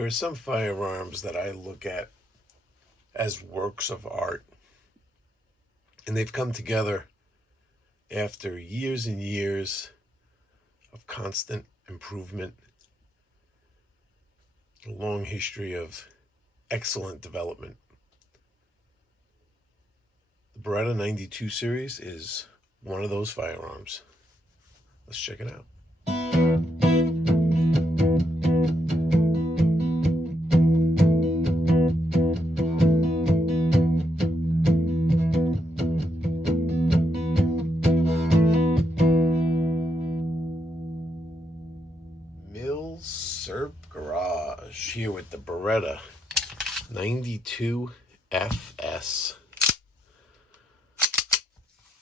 There are some firearms that I look at as works of art, and they've come together after years and years of constant improvement, a long history of excellent development. The Beretta 92 series is one of those firearms. Let's check it out. Milsurp Garage here with the Beretta 92 FS.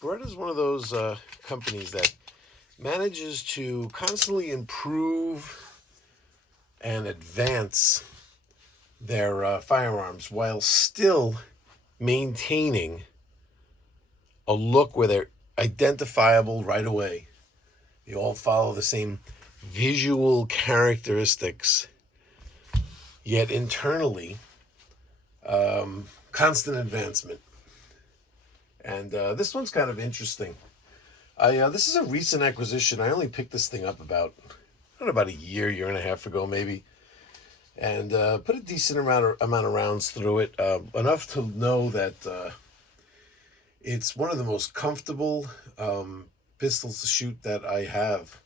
Beretta is one of those companies that manages to constantly improve and advance their firearms while still maintaining a look where they're identifiable right away. They all follow the same visual characteristics, yet internally constant advancement. And this one's kind of interesting. This is a recent acquisition. I only picked this thing up about a year and a half ago maybe, and put a decent amount of rounds through it, enough to know that it's one of the most comfortable pistols to shoot that I have.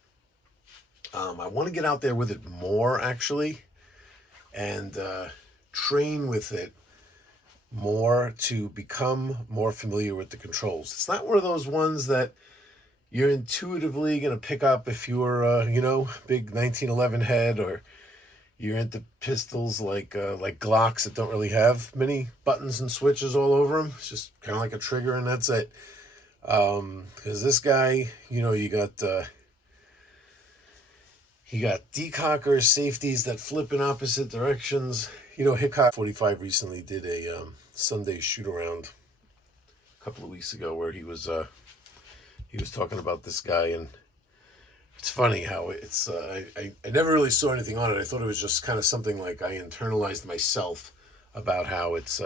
I want to get out there with it more, actually, and train with it more to become more familiar with the controls. It's not one of those ones that you're intuitively going to pick up if you're, big 1911 head, or you're into pistols like Glocks that don't really have many buttons and switches all over them. It's just kind of like a trigger and that's it. Because this guy, you got decockers, safeties that flip in opposite directions. Hickok 45 recently did a Sunday shoot-around a couple of weeks ago where he was talking about this guy, and it's funny how it's I never really saw anything on it. I thought it was just kind of something like I internalized myself about how it's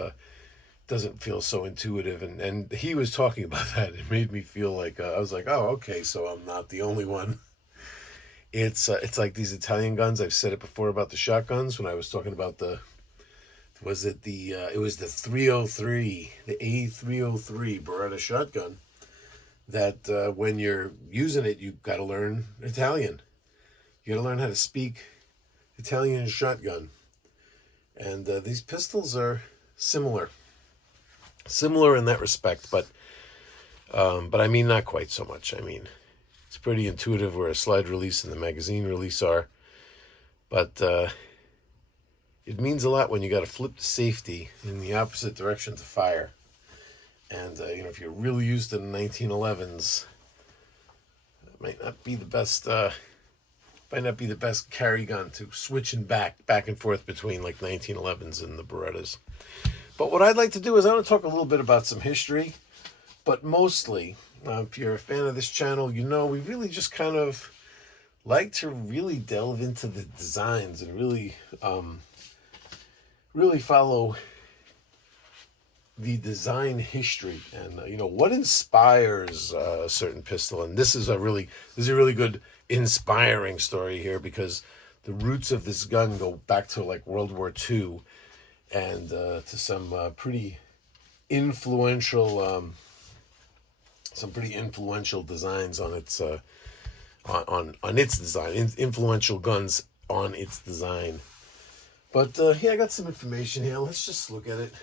doesn't feel so intuitive, and he was talking about that. It made me feel like I was like, oh, okay, so I'm not the only one. It's like these Italian guns. I've said it before about the shotguns when I was talking about it was the 303, the A303 Beretta shotgun, that when you're using it, you've got to learn Italian. You got to learn how to speak Italian shotgun. And these pistols are similar in that respect, but I mean, not quite so much. I mean, it's pretty intuitive where a slide release and the magazine release are, but it means a lot when you got to flip the safety in the opposite direction to fire. And if you're really used to the 1911s, it might not be the best carry gun to switching back and forth between like 1911s and the Berettas. But what I'd like to do is I want to talk a little bit about some history, but mostly, if you're a fan of this channel, we really just kind of like to really delve into the designs and really follow the design history and what inspires a certain pistol. And this is a really good inspiring story here, because the roots of this gun go back to like World War II and to some pretty influential designs on its on its design, influential guns on its design. But I got some information here. Let's just look at it.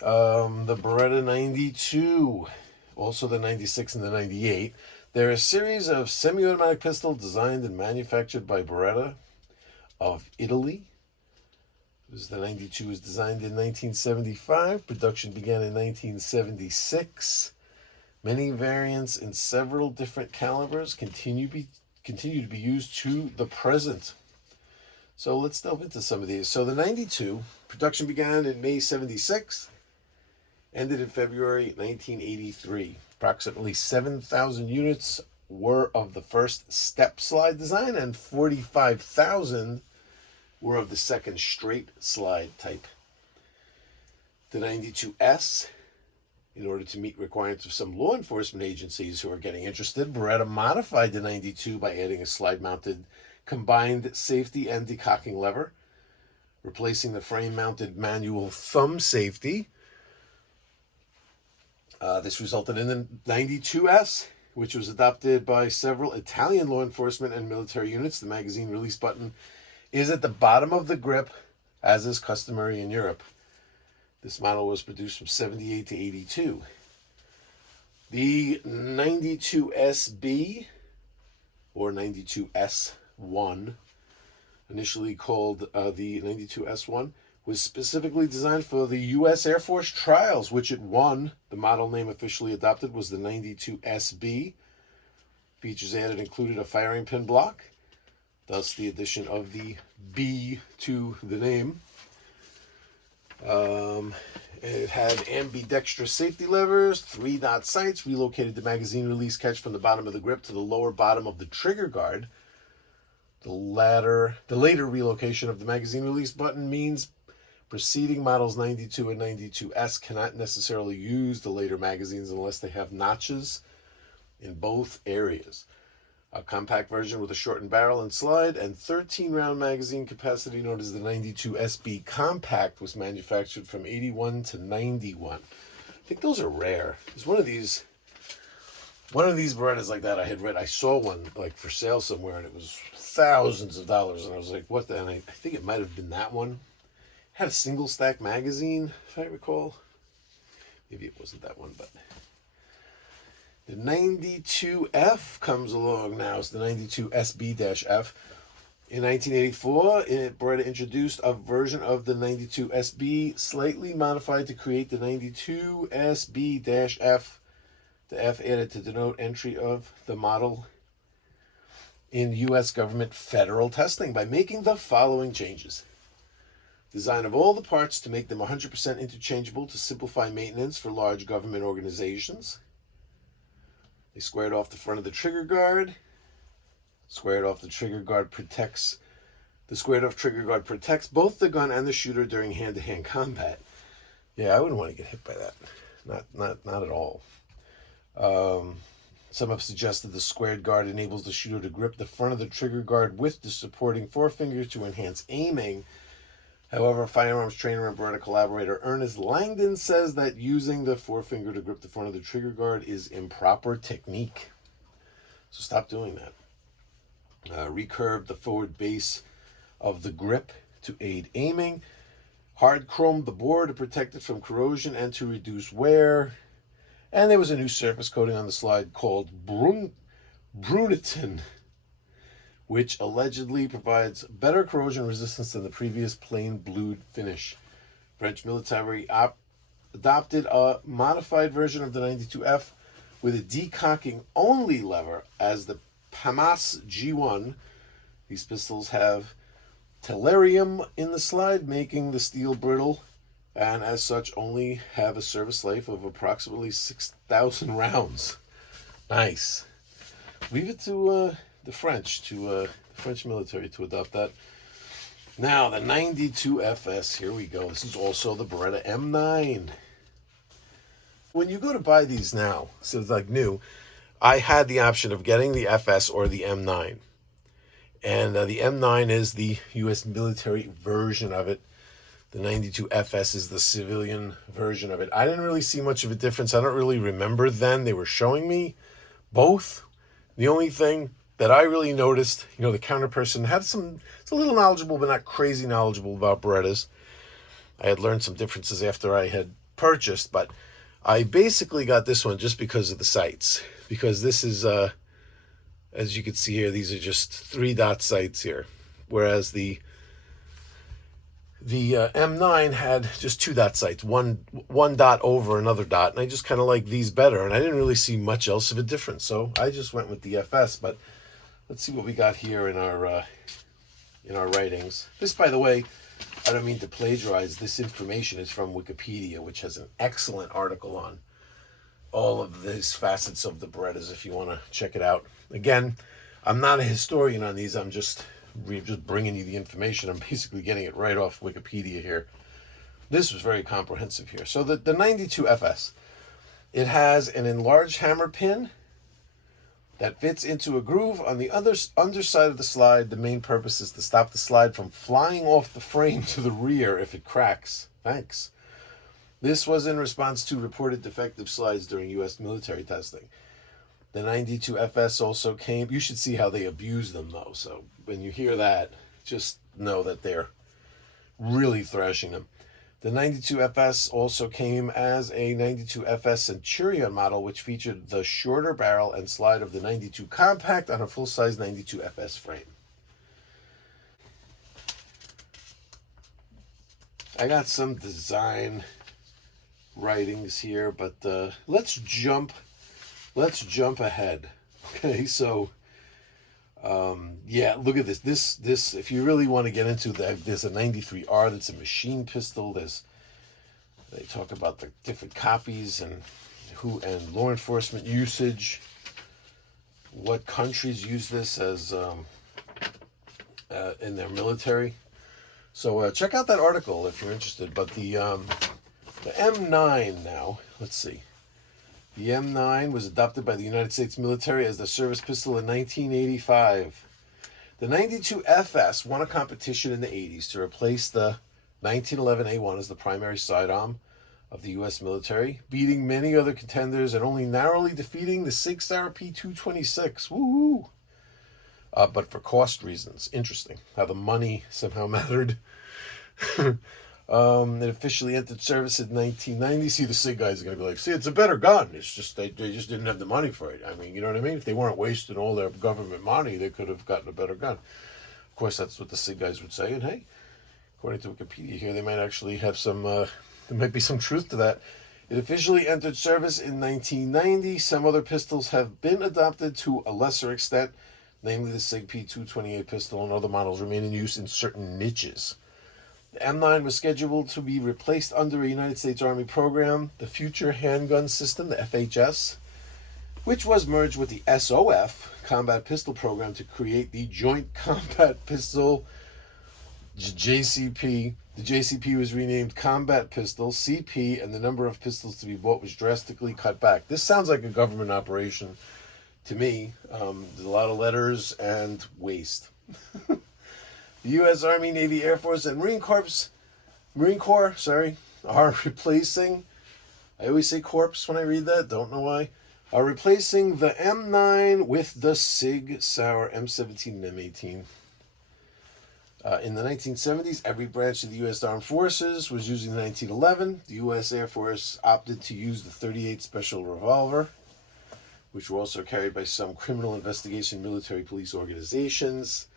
The Beretta 92, also the 96 and the 98. They're a series of semi-automatic pistols designed and manufactured by Beretta of Italy. The 92 was designed in 1975. Production began in 1976. Many variants in several different calibers continue to be used to the present. So let's delve into some of these. So the 92, production began in May 76, ended in February 1983. Approximately 7,000 units were of the first step slide design, and 45,000 were of the second straight slide type. The 92S, in order to meet requirements of some law enforcement agencies who are getting interested, Beretta modified the 92 by adding a slide-mounted combined safety and decocking lever, replacing the frame-mounted manual thumb safety. This resulted in the 92S, which was adopted by several Italian law enforcement and military units. The magazine release button is at the bottom of the grip, as is customary in Europe. This model was produced from 78 to 82. The 92SB, or 92S1, initially called the 92S1, was specifically designed for the U.S. Air Force trials, which it won. The model name officially adopted was the 92SB. Features added included a firing pin block, thus the addition of the B to the name. It had ambidextrous safety levers, 3-dot sights, relocated the magazine release catch from the bottom of the grip to the lower bottom of the trigger guard. The later relocation of the magazine release button means preceding models 92 and 92S cannot necessarily use the later magazines unless they have notches in both areas. A compact version with a shortened barrel and slide and 13-round magazine capacity known as the 92SB Compact was manufactured from 81 to 91. I think those are rare. There's one of these Berettas like that I had read. I saw one like for sale somewhere and it was thousands of dollars and I was like, what the? And I think it might have been that one. It had a single stack magazine, if I recall. Maybe it wasn't that one, but the 92F comes along now. It's the 92SB-F. In 1984, Beretta introduced a version of the 92SB, slightly modified to create the 92SB-F. The F added to denote entry of the model in U.S. government federal testing by making the following changes. Design of all the parts to make them 100% interchangeable to simplify maintenance for large government organizations. They squared off the front of the trigger guard. Squared off the trigger guard protects. The squared off trigger guard protects both the gun and the shooter during hand-to-hand combat. Yeah, I wouldn't want to get hit by that. Not at all. Some have suggested the squared guard enables the shooter to grip the front of the trigger guard with the supporting forefinger to enhance aiming. However, firearms trainer and Beretta collaborator Ernest Langdon says that using the forefinger to grip the front of the trigger guard is improper technique. So stop doing that. Recurved the forward base of the grip to aid aiming. Hard chromed the bore to protect it from corrosion and to reduce wear. And there was a new surface coating on the slide called Bruniton, which allegedly provides better corrosion resistance than the previous plain blued finish. French military adopted a modified version of the 92F with a decocking only lever as the PAMAS G1. These pistols have tellurium in the slide, making the steel brittle, and as such only have a service life of approximately 6,000 rounds. Nice. Leave it to the French, the French military to adopt that. Now, the 92FS, here we go. This is also the Beretta M9. When you go to buy these now, so it's like new, I had the option of getting the FS or the M9. And the M9 is the U.S. military version of it. The 92FS is the civilian version of it. I didn't really see much of a difference. I don't really remember then. They were showing me both. The only thing that I really noticed, the counter person it's a little knowledgeable, but not crazy knowledgeable about Berettas. I had learned some differences after I had purchased, but I basically got this one just because of the sights. Because this is, as you can see here, these are just 3-dot sights here. Whereas the M9 had just 2-dot sights, one dot over another dot, and I just kind of like these better, and I didn't really see much else of a difference, so I just went with the FS. But let's see what we got here in our writings. This, by the way, I don't mean to plagiarize. This information is from Wikipedia, which has an excellent article on all of these facets of the Berettas if you want to check it out. Again, I'm not a historian on these. I'm just just bringing you the information. I'm basically getting it right off Wikipedia here. This was very comprehensive here. So the 92 FS, it has an enlarged hammer pin that fits into a groove on the underside of the slide. The main purpose is to stop the slide from flying off the frame to the rear if it cracks. Thanks. This was in response to reported defective slides during U.S. military testing. The 92 FS also came. You should see how they abuse them, though. So when you hear that, just know that they're really thrashing them. The 92 FS also came as a 92 FS Centurion model, which featured the shorter barrel and slide of the 92 Compact on a full-size 92 FS frame. I got some design writings here, but let's jump ahead. Okay, so yeah, look at this. This if you really want to get into that, there's a 93R that's a machine pistol. They talk about the different copies and law enforcement usage. What countries use this as in their military. So check out that article if you're interested. But the M9 now, let's see. The M9 was adopted by the United States military as the service pistol in 1985. The 92 FS won a competition in the 80s to replace the 1911 A1 as the primary sidearm of the U.S. military, beating many other contenders and only narrowly defeating the Sig Sauer P226. Woohoo! But for cost reasons. Interesting how the money somehow mattered. It officially entered service in 1990. See, the SIG guys are going to be like, see, it's a better gun. It's just they just didn't have the money for it. I mean, you know what I mean? If they weren't wasting all their government money, they could have gotten a better gun. Of course, that's what the SIG guys would say. And hey, according to Wikipedia here, they might actually have some, there might be some truth to that. It officially entered service in 1990. Some other pistols have been adopted to a lesser extent, namely the SIG P228 pistol, and other models remain in use in certain niches. The M9 was scheduled to be replaced under a United States Army program, the Future Handgun System, the FHS, which was merged with the SOF, Combat Pistol Program, to create the Joint Combat Pistol, JCP. The JCP was renamed Combat Pistol, CP, and the number of pistols to be bought was drastically cut back. This sounds like a government operation to me. There's a lot of letters and waste. The U.S. Army, Navy, Air Force, and Marine Corps, are replacing, I always say corpse when I read that, don't know why, are replacing the M9 with the Sig Sauer M17 and M18. In the 1970s, every branch of the U.S. Armed Forces was using the 1911. The U.S. Air Force opted to use the .38 Special Revolver, which were also carried by some criminal investigation military police organizations.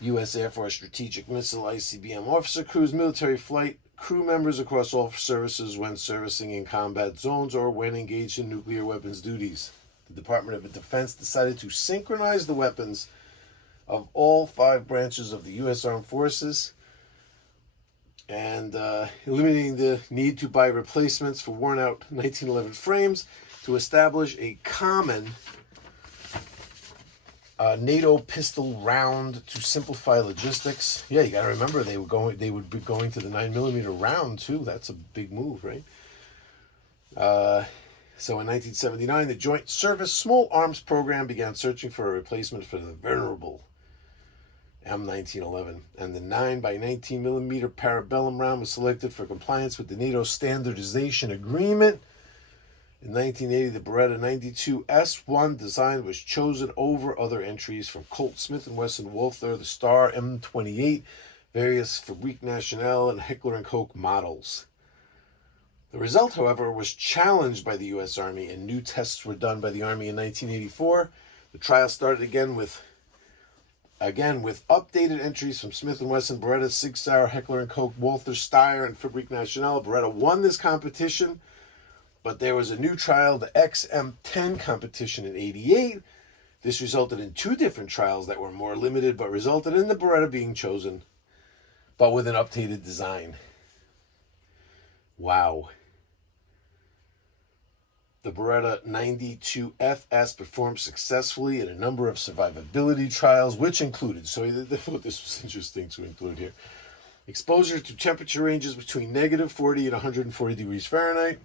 U.S. Air Force Strategic Missile ICBM officer crews, military flight crew members across all services when servicing in combat zones or when engaged in nuclear weapons duties. The Department of Defense decided to synchronize the weapons of all 5 branches of the U.S. Armed Forces and eliminating the need to buy replacements for worn-out 1911 frames to establish a common NATO pistol round to simplify logistics. Yeah, you got to remember they would be going to the 9mm round too. That's a big move, right? So in 1979, the Joint Service Small Arms Program began searching for a replacement for the venerable M1911, and the 9x19mm Parabellum round was selected for compliance with the NATO Standardization Agreement. In 1980, the Beretta 92 S1 design was chosen over other entries from Colt, Smith & Wesson, Walther, the Star M28, various Fabrique Nationale, and Heckler & Koch models. The result, however, was challenged by the U.S. Army, and new tests were done by the Army in 1984. The trial started again with updated entries from Smith & Wesson, Beretta, Sig Sauer, Heckler & Koch, Walther, Steyr, and Fabrique Nationale. Beretta won this competition, but there was a new trial, the XM10 competition in 88. This resulted in 2 different trials that were more limited, but resulted in the Beretta being chosen, but with an updated design. Wow. The Beretta 92FS performed successfully in a number of survivability trials, which included, so they thought this was interesting to include here, exposure to temperature ranges between -40 and 140 degrees Fahrenheit,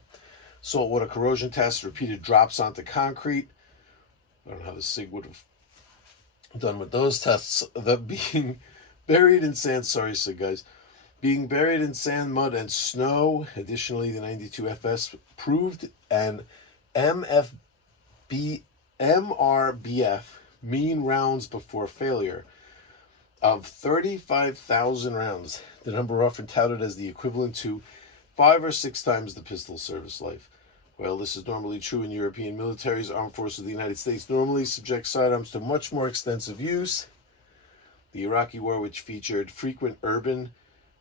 saltwater corrosion tests, repeated drops onto concrete. I don't know how the SIG would have done with those tests. The being buried in sand, sorry SIG guys, being buried in sand, mud, and snow. Additionally, the 92FS proved an MRBF, mean rounds before failure, of 35,000 rounds, the number often touted as the equivalent to 5 or 6 times the pistol service life. Well, this is normally true in European militaries. Armed forces of the United States normally subject sidearms to much more extensive use. The Iraqi war, which featured frequent urban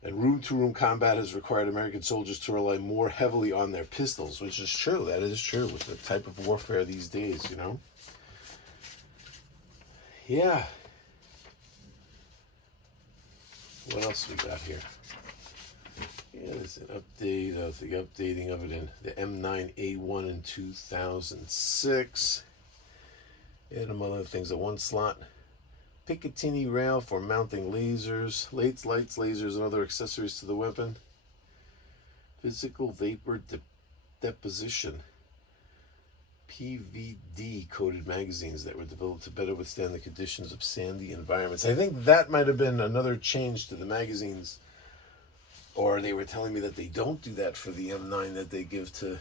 and room-to-room combat, has required American soldiers to rely more heavily on their pistols, which is true. That is true with the type of warfare these days, you know? Yeah. What else we got here? Yeah, there's an update of the updating of it in the M9A1 in 2006. And among other things, a 1-slot Picatinny rail for mounting lasers, lights, lasers, and other accessories to the weapon. Physical vapor deposition. PVD coated magazines that were developed to better withstand the conditions of sandy environments. I think that might have been another change to the magazines, or they were telling me that they don't do that for the M9 that they give to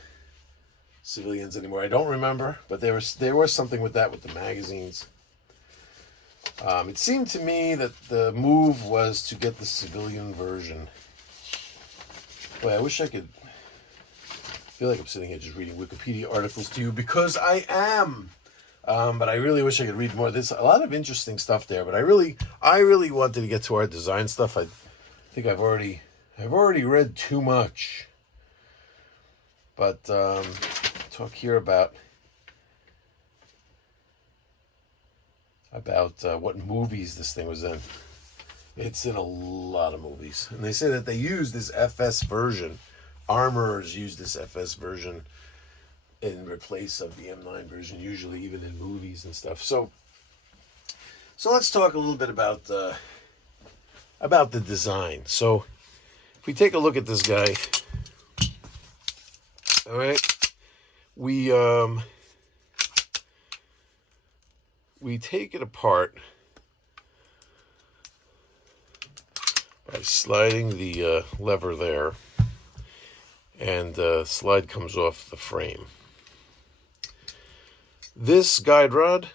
civilians anymore. I don't remember, but there was something with that with the magazines. It seemed to me that the move was to get the civilian version. Boy, I wish I could. I feel like I'm sitting here just reading Wikipedia articles to you because I am. But I really wish I could read more. There's a lot of interesting stuff there, but I really wanted to get to our design stuff. I think I've already read too much. But talk here about what movies this thing was in. It's in a lot of movies. And they say that they use this FS version. Armorers use this FS version in replace of the M9 version, usually even in movies and stuff. So let's talk a little bit about the design. So if we take a look at this guy, all right, we take it apart by sliding the lever there, and the slide comes off the frame. This guide rod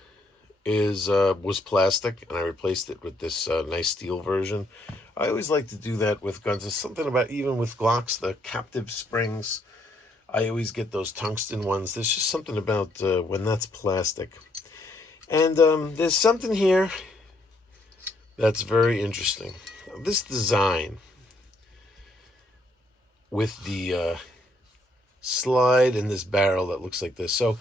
was plastic, and I replaced it with this nice steel version. I always like to do that with guns. There's something about, even with Glocks, the captive springs, I always get those tungsten ones. There's just something about when that's plastic. And there's something here that's very interesting. This design with the slide and this barrel that looks like this. So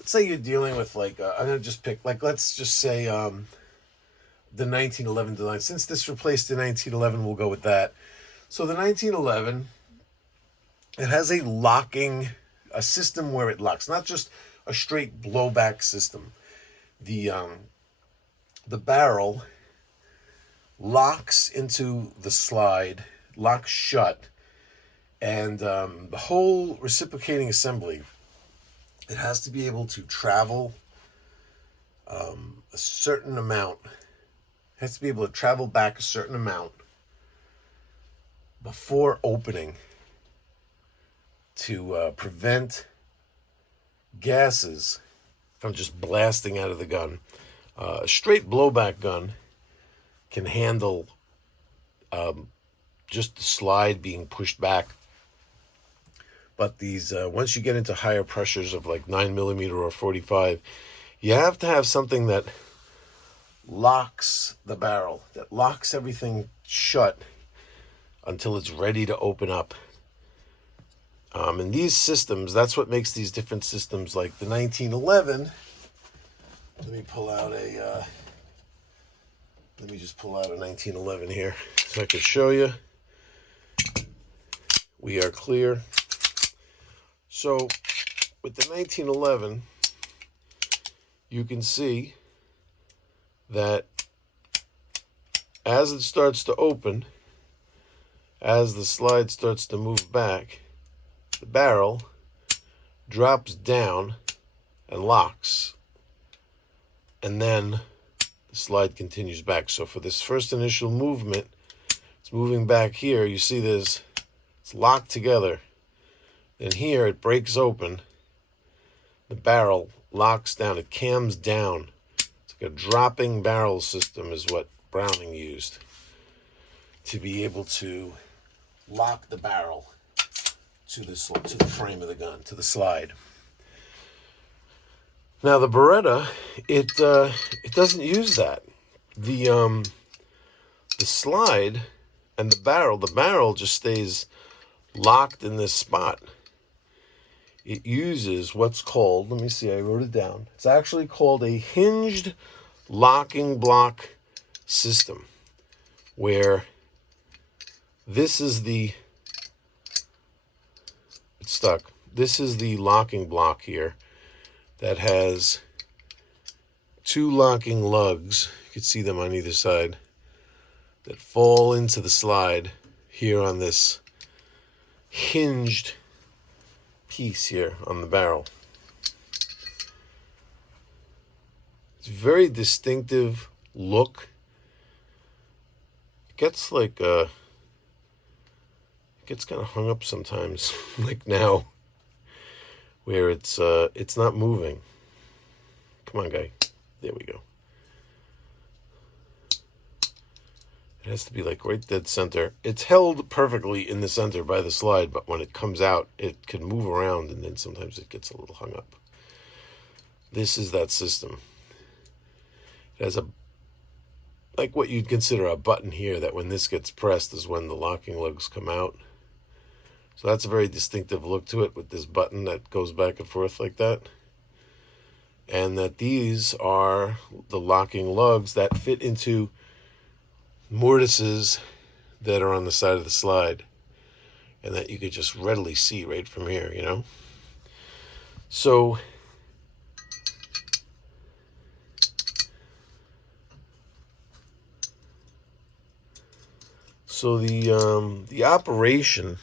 let's say you're dealing with, like, I'm going to just pick, like, let's just say the 1911 design. Since this replaced the 1911, we'll go with that. So the 1911, it has a system where it locks, not just a straight blowback system. The barrel locks into the slide, locks shut, and the whole reciprocating assembly, it has to be able to travel a certain amount. It has to be able to travel back a certain amount before opening to prevent gases from just blasting out of the gun. A straight blowback gun can handle just the slide being pushed back. But these, once you get into higher pressures of like 9mm or 45, you have to have something that locks the barrel, that locks everything shut until it's ready to open up. And these systems, that's what makes these different systems, like the 1911. Let me just pull out a 1911 here so I can show you. We are clear. So with the 1911, you can see that as it starts to open, as the slide starts to move back, the barrel drops down and locks, and then the slide continues back. So for this first initial movement, it's moving back here. You see this, it's locked together. Then here it breaks open. The barrel locks down, it cams down. It's like a dropping barrel system is what Browning used to be able to lock the barrel to the frame of the gun, to the slide. Now the Beretta, it doesn't use that. The slide and the barrel just stays locked in this spot. It uses what's called, let me see, I wrote it down. It's actually called a hinged locking block system, where this is the, it's stuck. This is the locking block here that has two locking lugs. You can see them on either side that fall into the slide here on this hinged piece here on the barrel. It's a very distinctive look. It gets like it gets kind of hung up sometimes, like now, where it's not moving. Come on, guy. There we go. It has to be like right dead center. It's held perfectly in the center by the slide, but when it comes out, it can move around, and then sometimes it gets a little hung up. This is that system. It has like what you'd consider a button here, that when this gets pressed is when the locking lugs come out. So that's a very distinctive look to it, with this button that goes back and forth like that. And that these are the locking lugs that fit into mortises that are on the side of the slide, and that you could just readily see right from here, you know. So the operation,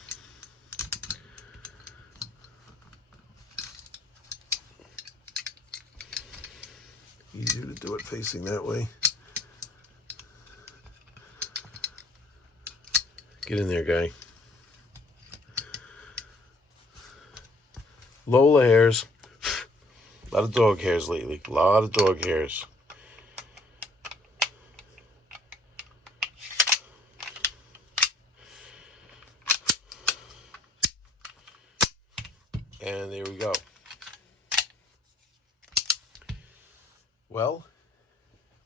easier to do it facing that way. Get in there, guy. Lola hairs. A lot of dog hairs lately. A lot of dog hairs. And there we go. Well,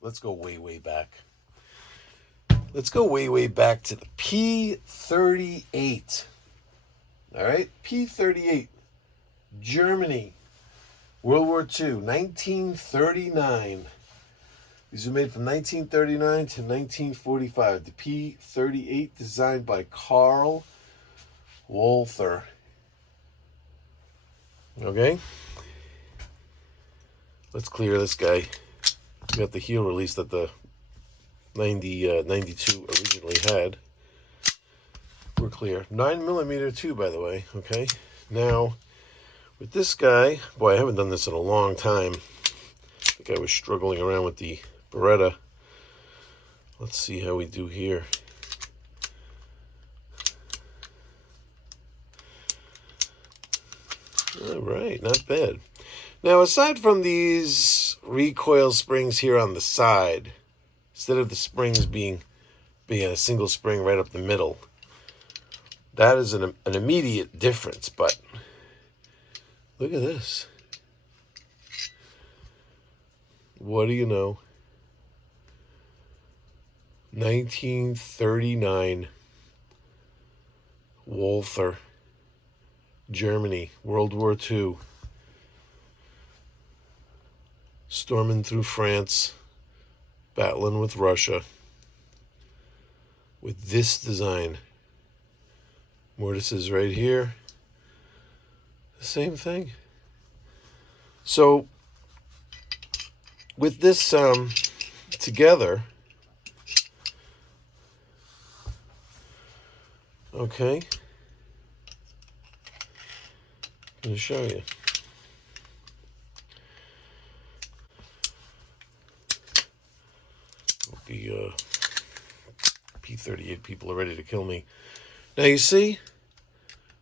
let's go way, way back. Let's go way, way back to the P-38. All right? P-38. Germany. World War II. 1939. These were made from 1939 to 1945. The P-38, designed by Karl Walther. Okay? Let's clear this guy. We got the heel release that the 92 originally had. We're clear. 9mm too, by the way. Okay. Now, with this guy, boy, I haven't done this in a long time. I think I was struggling around with the Beretta. Let's see how we do here. All right, not bad. Now, aside from these recoil springs here on the side, instead of the springs being a single spring right up the middle, that is an immediate difference. But look at this. What do you know? 1939 Walther, Germany, World War II. Storming through France, battling with Russia, with this design. Mortises right here. The same thing. So with this together, okay, I'm going to show you. The P-38 people are ready to kill me. Now you see,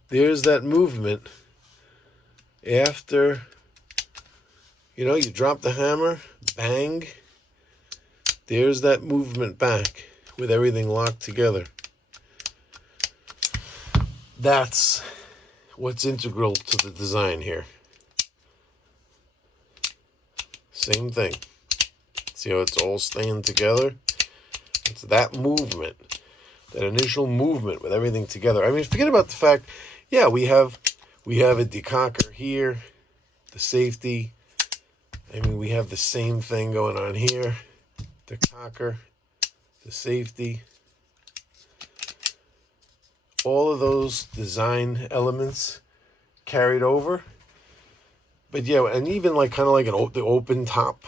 there's that movement after, you drop the hammer, bang, there's that movement back with everything locked together. That's what's integral to the design here. Same thing. See how it's all staying together? It's that movement, that initial movement with everything together. I mean, forget about the fact, yeah, we have a decocker here, the safety. I mean, we have the same thing going on here. The cocker, the safety. All of those design elements carried over. But yeah, and even like kind of like the open top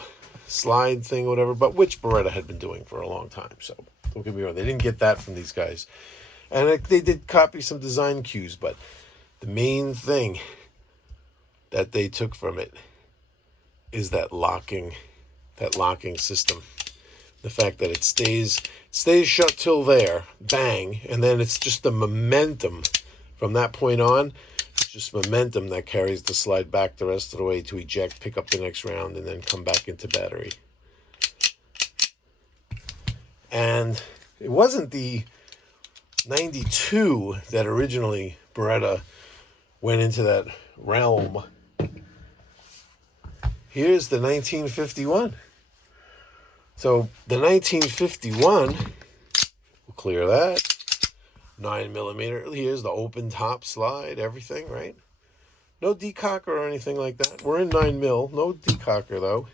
slide thing or whatever, but which Beretta had been doing for a long time. So don't get me wrong, they didn't get that from these guys. And they did copy some design cues, but the main thing that they took from it is that locking system. The fact that it stays shut till there, bang, and then it's just the momentum from that point on. It's just momentum that carries the slide back the rest of the way to eject, pick up the next round, and then come back into battery. And it wasn't the 92 that originally Beretta went into that realm. Here's the 1951. So the 1951, we'll clear that. 9mm. Here's the open top slide, everything, right? No decocker or anything like that. We're in 9mm. No decocker, though.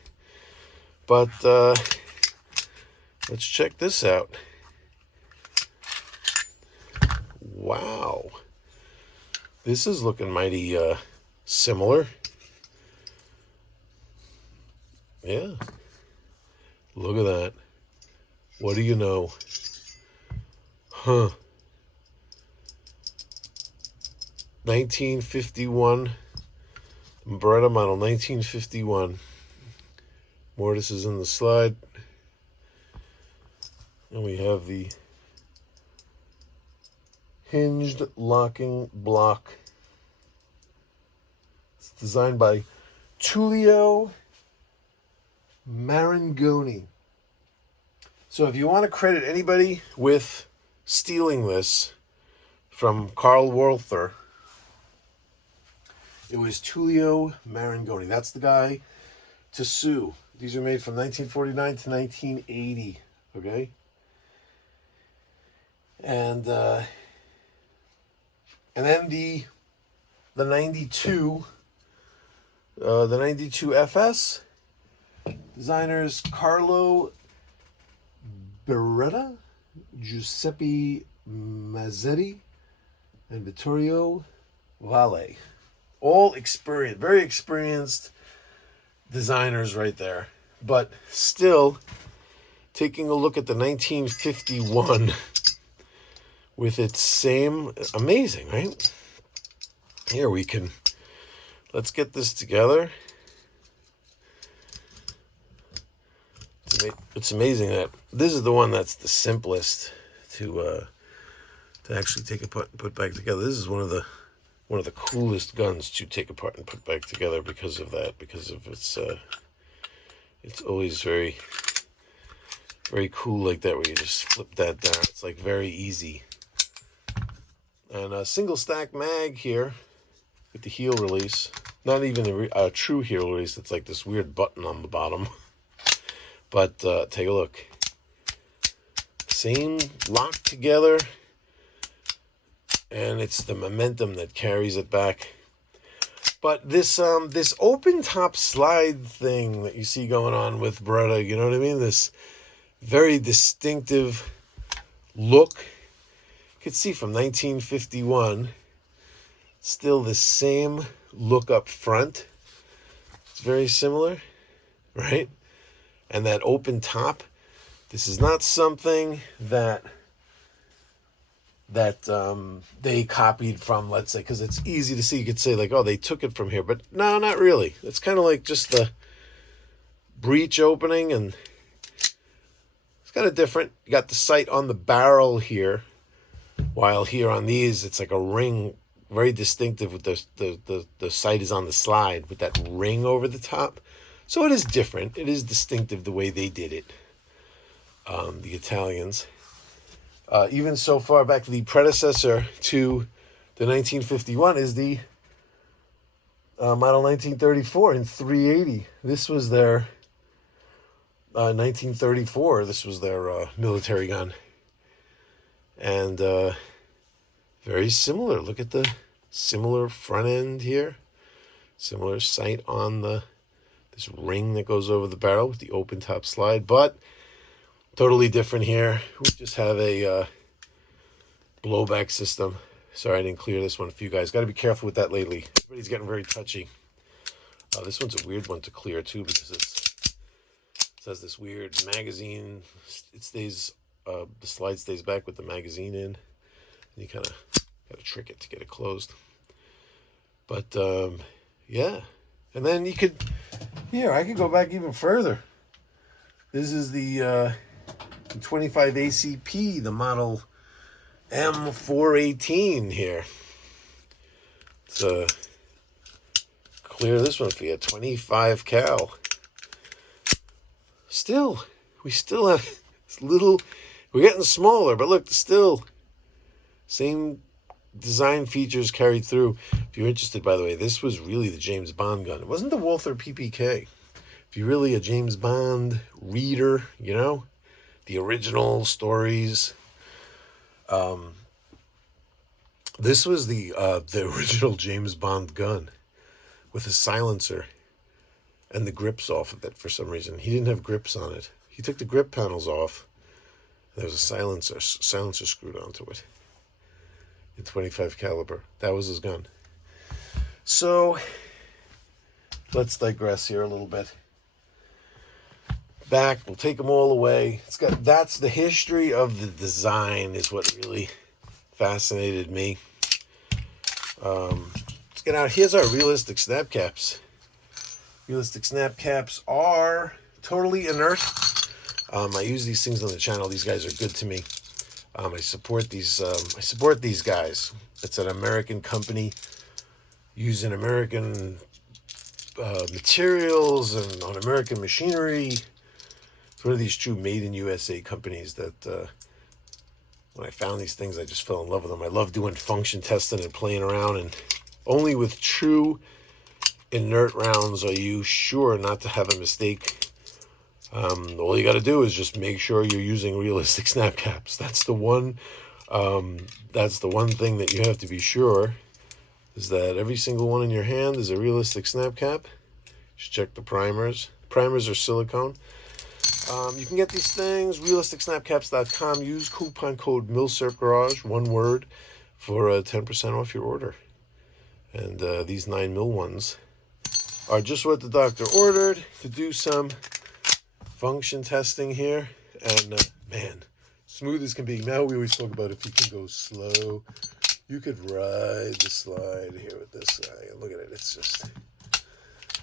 But let's check this out. Wow. This is looking mighty similar. Yeah. Look at that. What do you know? Huh. 1951. Beretta Model 1951. Mortise is in the slide. And we have the hinged locking block. It's designed by Tullio Marangoni. So if you want to credit anybody with stealing this from Karl Walther, it was Tullio Marangoni. That's the guy to sue. These are made from 1949 to 1980. Okay? And then the 92 FS, designers Carlo Beretta, Giuseppe Mazzetti, and Vittorio Valle. All experienced, very experienced designers right there. But still, taking a look at the 1951 with its same, amazing, right? Here we can, let's get this together. It's amazing that this is the one that's the simplest to actually take apart and put back together. This is one of the coolest guns to take apart and put back together because of that. Because of it's always very, very cool like that, where you just flip that down. It's like very easy. And a single stack mag here with the heel release. Not even a true heel release. It's like this weird button on the bottom. But take a look. Same locked together. And it's the momentum that carries it back. But this open top slide thing that you see going on with Beretta, you know what I mean? This very distinctive look. You can see from 1951, still the same look up front. It's very similar, right? And that open top, this is not something that they copied from, let's say, because it's easy to see. You could say like, oh, they took it from here, but no, not really. It's kind of like just the breech opening, and it's kind of different. You got the sight on the barrel here, while here on these it's like a ring, very distinctive with the sight is on the slide with that ring over the top. So it is different. It is distinctive the way they did it, the Italians. Even so far back, the predecessor to the 1951 is the model 1934 in 380. This was their 1934. This was their military gun, and very similar. Look at the similar front end here, similar sight on this ring that goes over the barrel with the open top slide, but totally different here. We just have a blowback system. Sorry I didn't clear this one for you guys. Got to be careful with that lately. Everybody's getting very touchy. This one's a weird one to clear too, because it has this weird magazine. It stays, the slide stays back with the magazine in, and you kind of got to trick it to get it closed. But yeah, and then you could, here I could go back even further. This is the 25 ACP, the model M418 here. Let's clear this one for you. 25 cal. Still, we still have this little, we're getting smaller, but look, still same design features carried through. If you're interested, by the way, this was really the James Bond gun. It wasn't the Walther PPK. If you're really a James Bond reader, you know, the original stories, this was the original James Bond gun with a silencer and the grips off of it for some reason. He didn't have grips on it. He took the grip panels off. There was a silencer screwed onto it in 25 caliber. That was his gun. So let's digress here a little bit. Back, we'll take them all away. That's the history of the design is what really fascinated me. Let's get out. Here's our realistic snap caps. Realistic snap caps are totally inert. I use these things on the channel. These guys are good to me. I support these. I support these guys. It's an American company using American materials and on American machinery. It's one of these true made in USA companies that when I found these things, I just fell in love with them. I love doing function testing and playing around, and only with true inert rounds are you sure not to have a mistake. All you got to do is just make sure you're using realistic snap caps. That's the one. That's the one thing that you have to be sure, is that every single one in your hand is a realistic snap cap. Just check the primers. Primers are silicone. You can get these things, realisticsnapcaps.com. Use coupon code Milsurp Garage, one word, for 10% off your order. And these 9mm ones are just what the doctor ordered to do some function testing here. And man, smooth as can be. Now we always talk about if you can go slow, you could ride the slide here with this guy. And look at it, it's just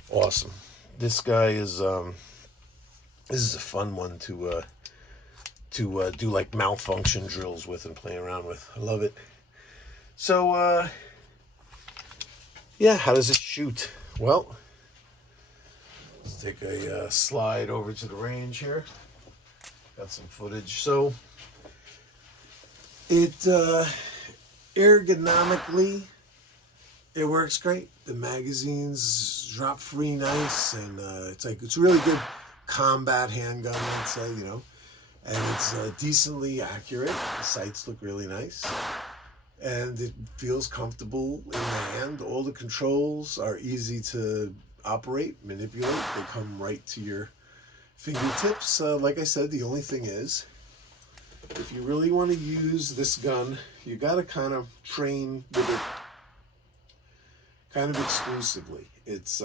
awesome. This guy is this is a fun one to do like malfunction drills with and play around with. I love it. So yeah, how does it shoot? Well, let's take a slide over to the range here. Got some footage. So it ergonomically, it works great. The magazine's drop free nice, and it's really good combat handgun, I'd say, you know, and it's decently accurate. The sights look really nice, and it feels comfortable in the hand. All the controls are easy to operate, manipulate. They come right to your fingertips. Like I said, the only thing is, if you really want to use this gun, you got to kind of train with it kind of exclusively. It's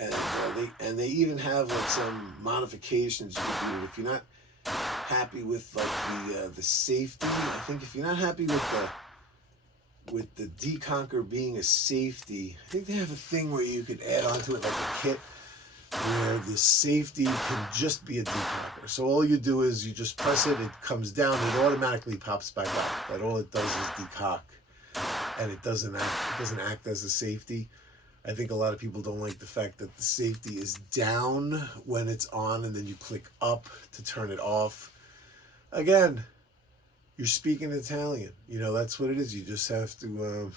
And they even have like some modifications you can do if you're not happy with like the safety. I think if you're not happy with the decocker being a safety, I think they have a thing where you could add onto it like a kit where the safety can just be a decocker. So all you do is you just press it, it comes down, it automatically pops back up. But all it does is decock, and it doesn't act as a safety. I think a lot of people don't like the fact that the safety is down when it's on, and then you click up to turn it off. Again, you're speaking Italian. You know, that's what it is. You just have to,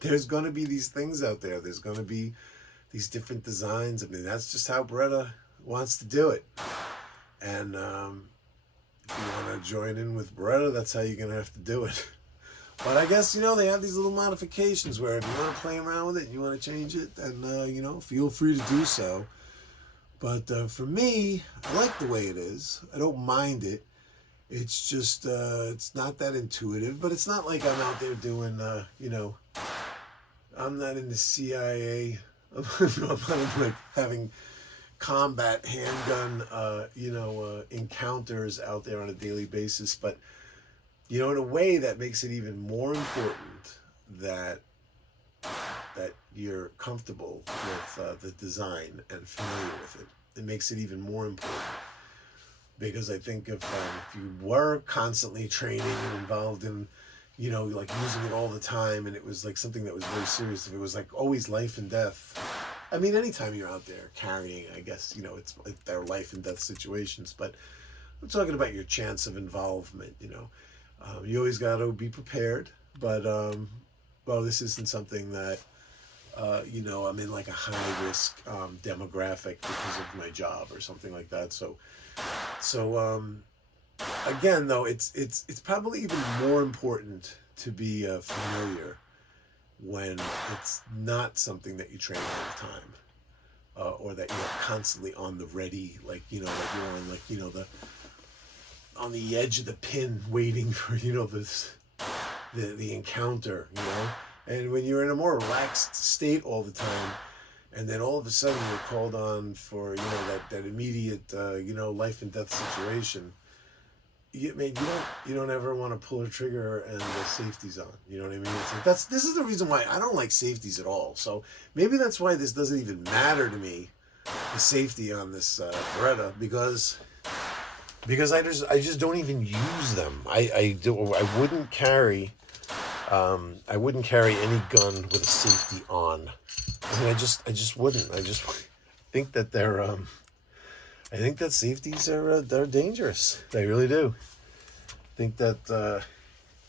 there's going to be these things out there. There's going to be these different designs. I mean, that's just how Beretta wants to do it. And if you want to join in with Beretta, that's how you're going to have to do it. But I guess, you know, they have these little modifications where if you want to play around with it and you want to change it, then, you know, feel free to do so. But for me, I like the way it is. I don't mind it. It's just, it's not that intuitive, but it's not like I'm out there doing, you know, I'm not in the CIA. I'm not like having combat handgun, you know, encounters out there on a daily basis. But, you know, in a way that makes it even more important that you're comfortable with the design and familiar with it. It makes it even more important. Because I think if you were constantly training and involved in, you know, like using it all the time, and it was like something that was very serious, if it was like always life and death, I mean, anytime you're out there carrying, I guess, you know, it's they're life and death situations, but I'm talking about your chance of involvement, you know. You always got to be prepared, but, well, this isn't something that, you know, I'm in like a high risk demographic because of my job or something like that. So again, though, it's probably even more important to be familiar when it's not something that you train all the time, or that you're constantly on the ready, like, you know, like you're on, like, you know, on the edge of the pin waiting for, you know, the encounter, you know. And when you're in a more relaxed state all the time, and then all of a sudden you're called on for, you know, that immediate, you know, life and death situation, you don't ever want to pull a trigger and the safety's on. You know what I mean? It's like, this is the reason why I don't like safeties at all. So maybe that's why this doesn't even matter to me, the safety on this Beretta, because I just don't even use them. I wouldn't carry any gun with a safety on. I mean, I just wouldn't. I just think that they're I think that safeties are they're dangerous. They really do. I think that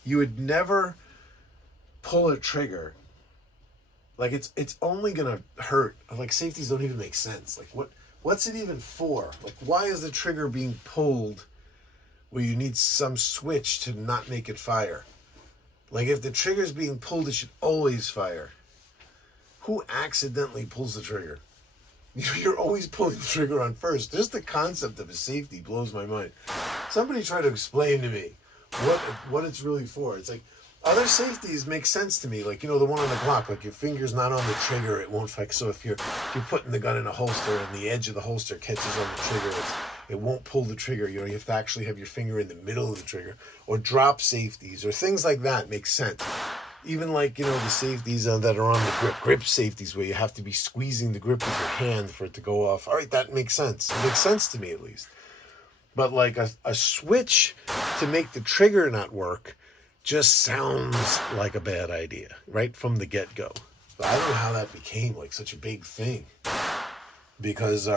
you would never pull a trigger. Like it's only gonna hurt. Like safeties don't even make sense. Like what's it even for? Like why is the trigger being pulled where you need some switch to not make it fire? Like if the trigger's being pulled, it should always fire. Who accidentally pulls the trigger? You're always pulling the trigger on first. Just the concept of a safety blows my mind. Somebody try to explain to me what it's really for. It's like other safeties make sense to me. Like, you know, the one on the Glock, like your finger's not on the trigger, it won't fire. So if you're putting the gun in a holster and the edge of the holster catches on the trigger, it won't pull the trigger. You know, you have to actually have your finger in the middle of the trigger. Or drop safeties or things like that make sense. Even like, you know, the safeties that are on the grip safeties where you have to be squeezing the grip with your hand for it to go off. All right, that makes sense. It makes sense to me at least. But like a switch to make the trigger not work just sounds like a bad idea right from the get-go. But I don't know how that became like such a big thing. Because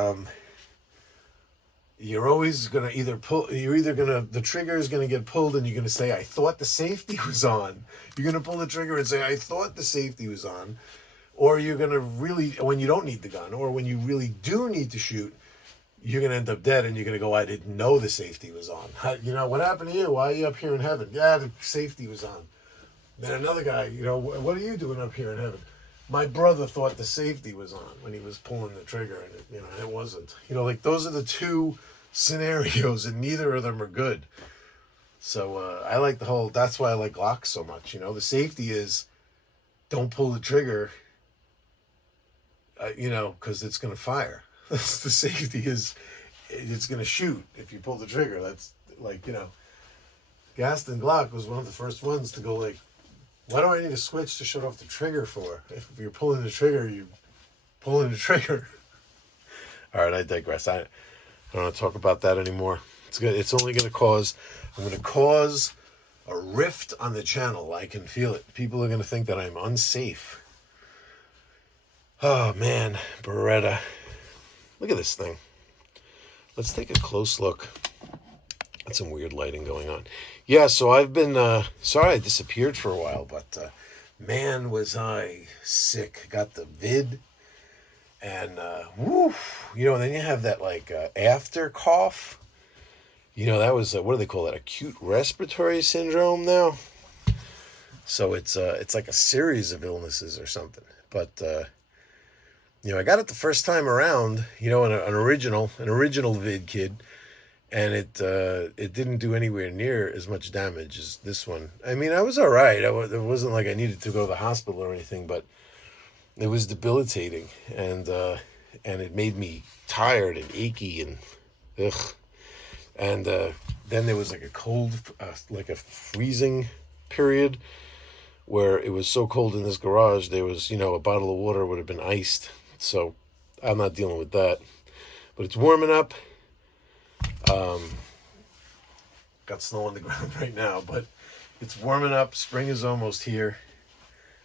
you're always going to the trigger is going to get pulled and you're going to say, I thought the safety was on. You're going to pull the trigger and say, I thought the safety was on. Or you're going to really, when you don't need the gun, or when you really do need to shoot, you're going to end up dead and you're going to go, I didn't know the safety was on. You know, what happened to you? Why are you up here in heaven? Yeah, the safety was on. Then another guy, you know, what are you doing up here in heaven? My brother thought the safety was on when he was pulling the trigger, and it, you know, it wasn't. You know, like those are the two scenarios, and neither of them are good. So I like that's why I like Glocks so much. You know, the safety is don't pull the trigger you know, because it's going to fire. That's the safety is, it's going to shoot if you pull the trigger. That's like, you know, Gaston Glock was one of the first ones to go like, why do I need a switch to shut off the trigger for? If you're pulling the trigger, you're pulling the trigger. All right, I digress. I don't want to talk about that anymore. It's good. It's only going to cause, I'm going to cause a rift on the channel. I can feel it. People are going to think that I'm unsafe. Oh, man. Beretta. Look at this thing. Let's take a close look. That's some weird lighting going on. Yeah, so I've been, sorry I disappeared for a while, but man, was I sick. Got the vid. And, woo, you know, and then you have that, like, after cough. You know, that was, what do they call that? Acute respiratory syndrome now? So it's like a series of illnesses or something. But, you know, I got it the first time around, you know, an original vid kid. And it didn't do anywhere near as much damage as this one. I mean, I was all right. It wasn't like I needed to go to the hospital or anything, but it was debilitating. And it made me tired and achy and ugh. And then there was like a cold, like a freezing period where it was so cold in this garage, there was, you know, a bottle of water would have been iced. So I'm not dealing with that. But it's warming up. Got snow on the ground right now, but it's warming up. Spring is almost here.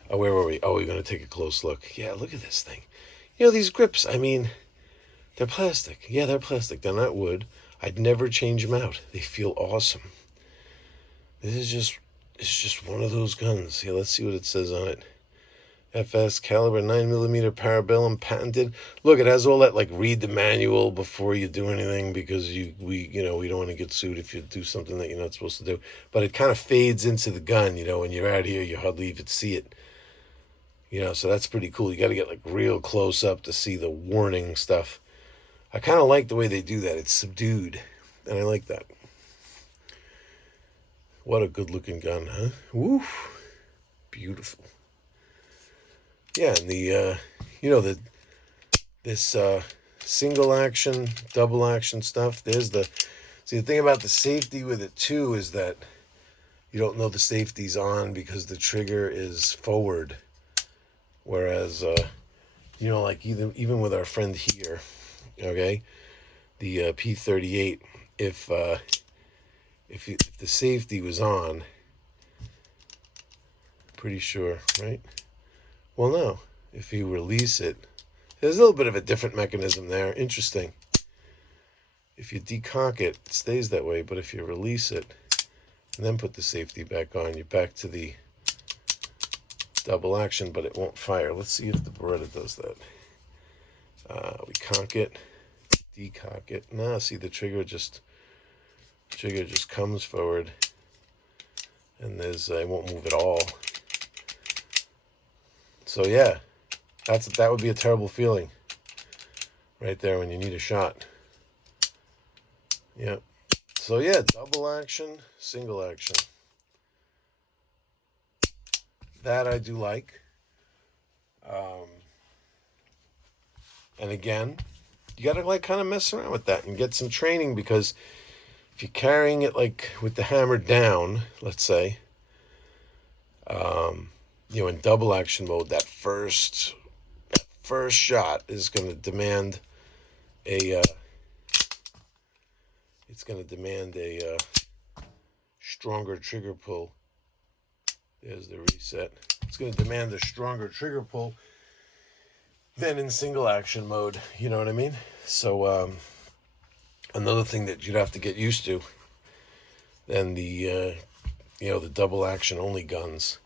Oh, where were we? Oh, we're going to take a close look. Yeah, look at this thing. You know, these grips, I mean, they're plastic. Yeah, they're plastic. They're not wood. I'd never change them out. They feel awesome. It's just one of those guns. Here, let's see what it says on it. FS caliber 9mm parabellum patented. Look, it has all that, like, read the manual before you do anything, because we don't want to get sued if you do something that you're not supposed to do. But it kind of fades into the gun, you know, when you're out here, you hardly even see it. You know, so that's pretty cool. You got to get, like, real close up to see the warning stuff. I kind of like the way they do that. It's subdued, and I like that. What a good-looking gun, huh? Woo! Beautiful. Yeah, and the, you know, this single action, double action stuff, see, the thing about the safety with it, too, is that you don't know the safety's on because the trigger is forward. Whereas, you know, like even with our friend here, okay, the P38, if the safety was on, pretty sure, right? Well, no. If you release it, there's a little bit of a different mechanism there. Interesting. If you decock it, it stays that way. But if you release it and then put the safety back on, you're back to the double action, but it won't fire. Let's see if the Beretta does that. We conk it, decock it. Nah, see, the trigger just comes forward, and it won't move at all. So yeah, that would be a terrible feeling right there when you need a shot. Yeah. So yeah, double action, single action. That I do like. And again, you got to, like, kind of mess around with that and get some training, because if you're carrying it, like, with the hammer down, let's say, you know, in double action mode, that first shot is going to demand a stronger trigger pull. There's the reset. It's going to demand a stronger trigger pull than in single action mode. You know what I mean? So another thing that you'd have to get used to than the you know, the double action only guns.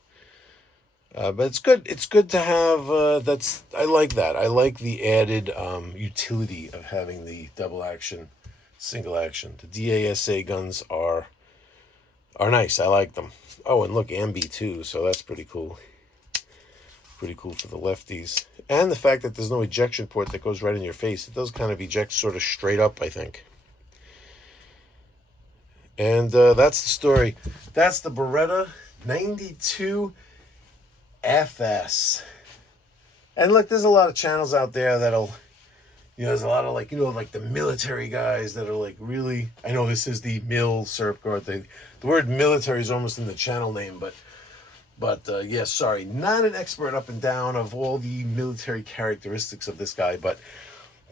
But it's good. It's good to have. I like that. I like the added utility of having the double action, single action. The DASA guns are nice. I like them. Oh, and look, ambi too. So that's pretty cool. Pretty cool for the lefties. And the fact that there's no ejection port that goes right in your face. It does kind of eject sort of straight up, I think. And that's the story. That's the Beretta 92 FS. And look, there's a lot of channels out there that'll, there's a lot of like, like the military guys that are like really, I know this is the Milsurp Garage. The word military is almost in the channel name, but yeah, sorry, not an expert up and down of all the military characteristics of this guy, but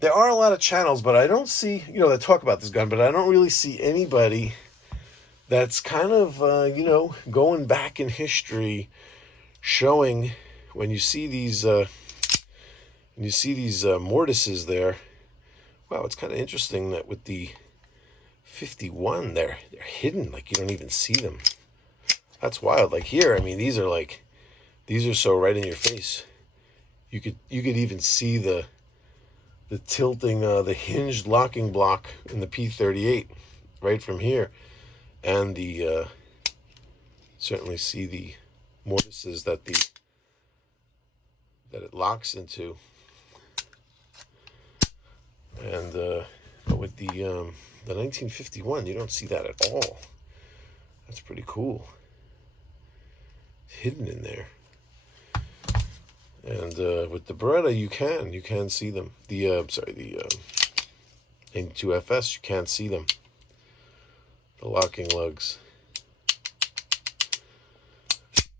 there are a lot of channels, but I don't see, that talk about this gun, but I don't really see anybody that's kind of, going back in history, showing when you see these, mortises there. Wow, it's kind of interesting that with the 51, they're hidden, like you don't even see them. That's wild. Like here, I mean, these are so right in your face. You could even see the tilting, the hinged locking block in the P38 right from here, and the certainly see the mortises that it locks into. And but with the 1951, you don't see that at all. That's pretty cool. It's hidden in there. And with the Beretta, you can see them. The 92FS, you can't see them. The locking lugs.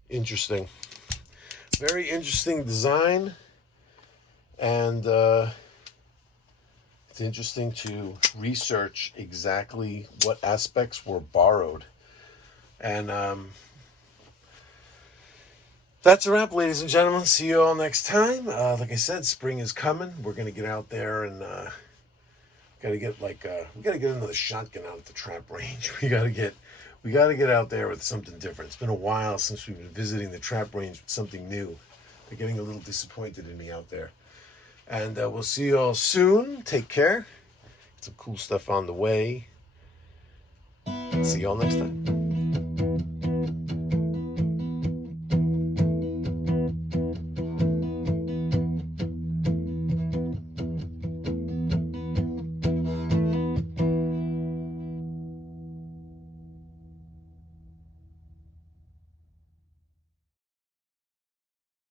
Interesting. Very interesting design. And it's interesting to research exactly what aspects were borrowed. And that's a wrap, ladies and gentlemen. See you all next time. Like I said, spring is coming. We're going to get out there and we got to get another shotgun out at the trap range. We got to get out there with something different. It's been a while since we've been visiting the trap range with something new. They're getting a little disappointed in me out there. And we'll see you all soon. Take care. Some cool stuff on the way. See you all next time.